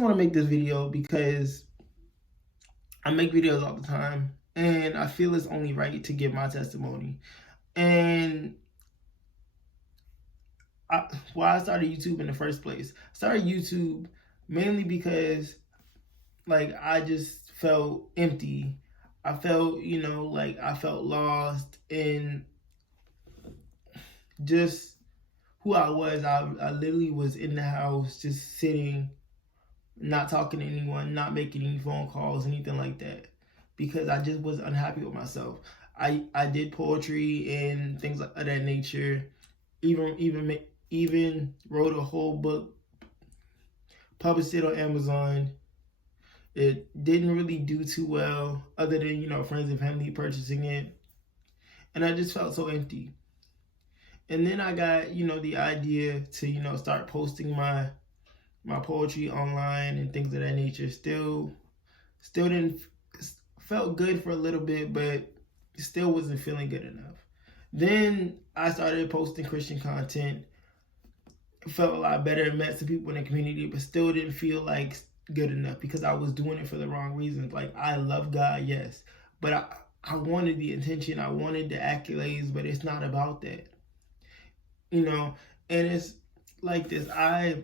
just want to make this video because I make videos all the time, and I feel it's only right to give my testimony. And why I started YouTube in the first place. I started YouTube mainly because, like, I just felt empty. I felt, like I felt lost in just who I was. I literally was in the house just sitting, not talking to anyone, not making any phone calls, anything like that, because I just was unhappy with myself. I did poetry and things of that nature. Even wrote a whole book, published it on Amazon. It didn't really do too well, other than friends and family purchasing it, and I just felt so empty. And then I got the idea to start posting my poetry online and things of that nature. Still didn't felt good for a little bit, but still wasn't feeling good enough. Then I started posting Christian content. Felt a lot better, met some people in the community, but still didn't feel like good enough because I was doing it for the wrong reasons. Like, I love God, yes, but I wanted the attention, I wanted the accolades, but it's not about that. And it's like this. I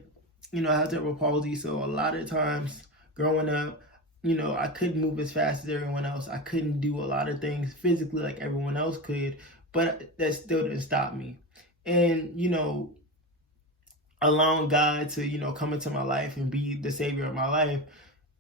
have cerebral palsy, so a lot of times growing up, I couldn't move as fast as everyone else. I couldn't do a lot of things physically like everyone else could, but that still didn't stop me. And, allowing God to, come into my life and be the savior of my life,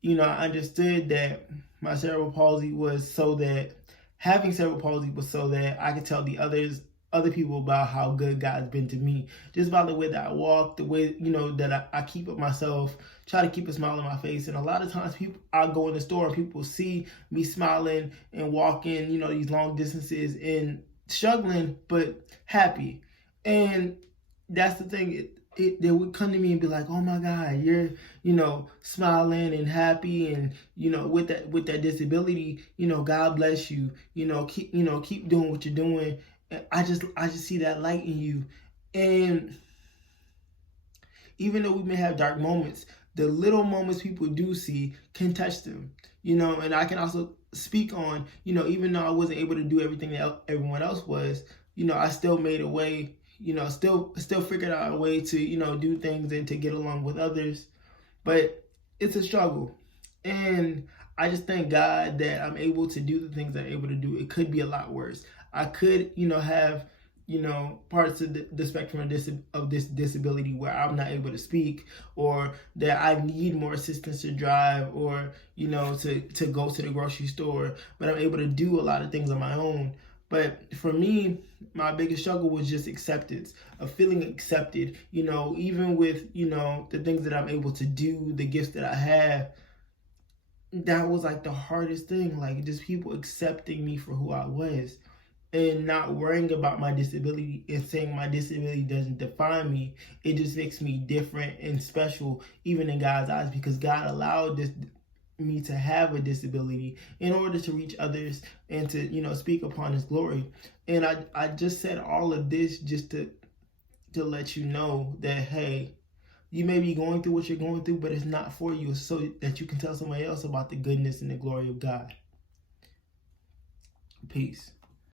I understood that my cerebral palsy was so that having cerebral palsy was so that I could tell the other people about how good God's been to me, just by the way that I walk, the way that I keep up myself, try to keep a smile on my face. And a lot of times I go in the store and people see me smiling and walking these long distances and struggling but happy. And that's the thing. They would come to me and be like, "Oh my God, you're smiling and happy, and with that disability, God bless you. Keep doing what you're doing." And I just see that light in you. And even though we may have dark moments, the little moments people do see can touch them. And I can also speak on, even though I wasn't able to do everything that everyone else was, I still made a way. Still figured out a way to, do things and to get along with others. But it's a struggle. And I just thank God that I'm able to do the things I'm able to do. It could be a lot worse. I could, have, parts of the spectrum of this disability where I'm not able to speak, or that I need more assistance to drive, or, to go to the grocery store. But I'm able to do a lot of things on my own. But for me, my biggest struggle was just acceptance, of feeling accepted, even with, the things that I'm able to do, the gifts that I have. That was like the hardest thing, like just people accepting me for who I was and not worrying about my disability and saying my disability doesn't define me. It just makes me different and special, even in God's eyes, because God allowed me to have a disability in order to reach others and to speak upon his glory. And I just said all of this just to let you know that, hey, you may be going through what you're going through, but it's not for you. It's so that you can tell somebody else about the goodness and the glory of God. Peace.